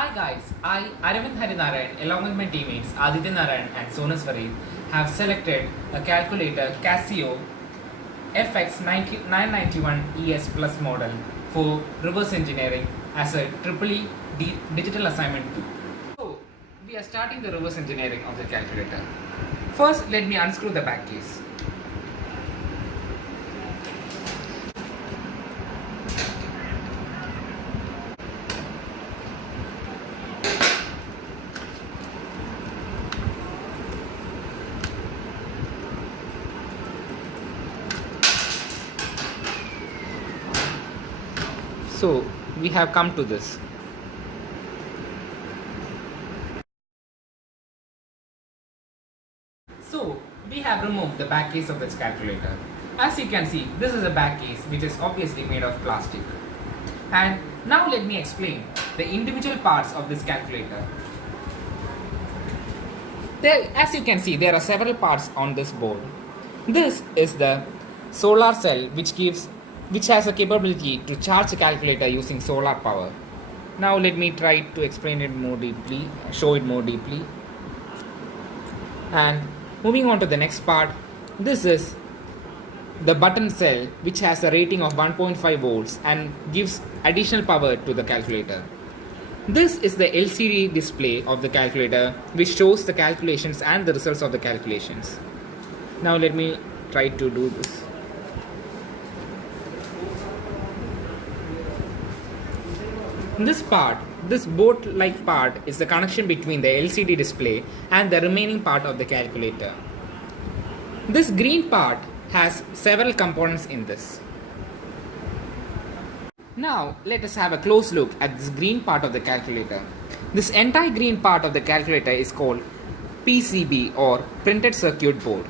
Hi guys, I, Aravind Harinarayan, along with my teammates Adithya, Narayan and Sonus Vareed, have selected a calculator Casio FX991ES Plus model for reverse engineering as a EEE digital assignment 2. So, we are starting the reverse engineering of the calculator. First, let me unscrew the back case. So we have come to this. So we have removed the back case of this calculator. As you can see, this is a back case which is obviously made of plastic. And now let me explain the individual parts of this calculator. As you can see, there are several parts on this board. This is the solar cell which has a capability to charge a calculator using solar power. Now let me try to explain it more deeply, show it more deeply. And moving on to the next part, this is the button cell which has a rating of 1.5 volts and gives additional power to the calculator. This is the LCD display of the calculator which shows the calculations and the results of the calculations. Now let me try to do this. This boat-like part is the connection between the LCD display and the remaining part of the calculator. This green part has several components in this. Now let us have a close look at this green part of the calculator. This entire green part of the calculator is called PCB or printed circuit board.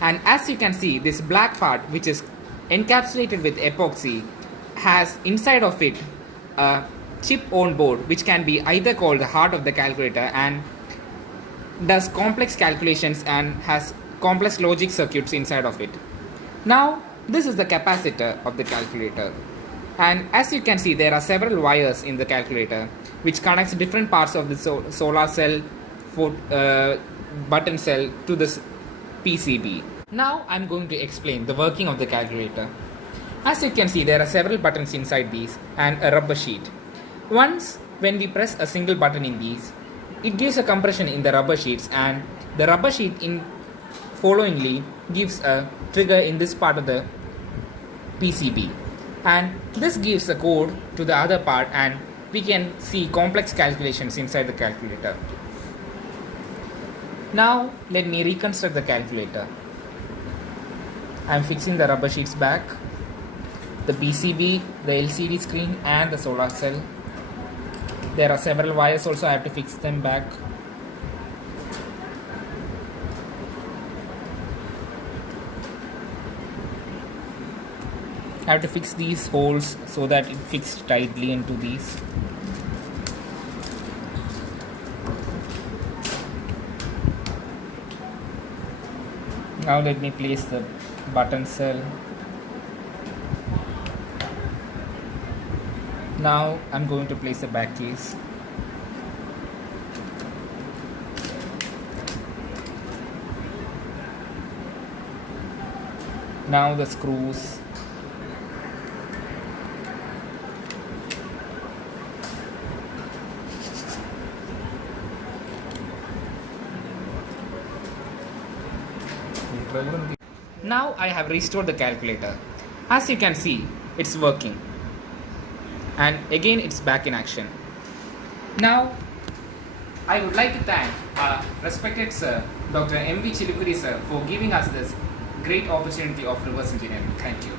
And as you can see, this black part which is encapsulated with epoxy has inside of it a chip on board which can be either called the heart of the calculator and does complex calculations and has complex logic circuits inside of it. Now this is the capacitor of the calculator, and as you can see, there are several wires in the calculator which connects different parts of the solar cell button cell to this PCB. Now I'm going to explain the working of the calculator. As you can see, there are several buttons inside these and a rubber sheet. Once when we press a single button in these, it gives a compression in the rubber sheets, and the rubber sheet in followingly gives a trigger in this part of the PCB, and this gives a code to the other part, and we can see complex calculations inside the calculator. Now let me reconstruct the calculator. I am fixing the rubber sheets back, the PCB, the LCD screen and the solar cell. There are several wires also, I have to fix them back. I have to fix these holes so that it fits tightly into these. Now let me place the button cell. Now I'm going to place the back case. Now the screws. Now I have restored the calculator. As you can see, it's working. And again it's back in action. Now I would like to thank our respected sir, Dr. M.V. Chilukuri sir, for giving us this great opportunity of reverse engineering. Thank you.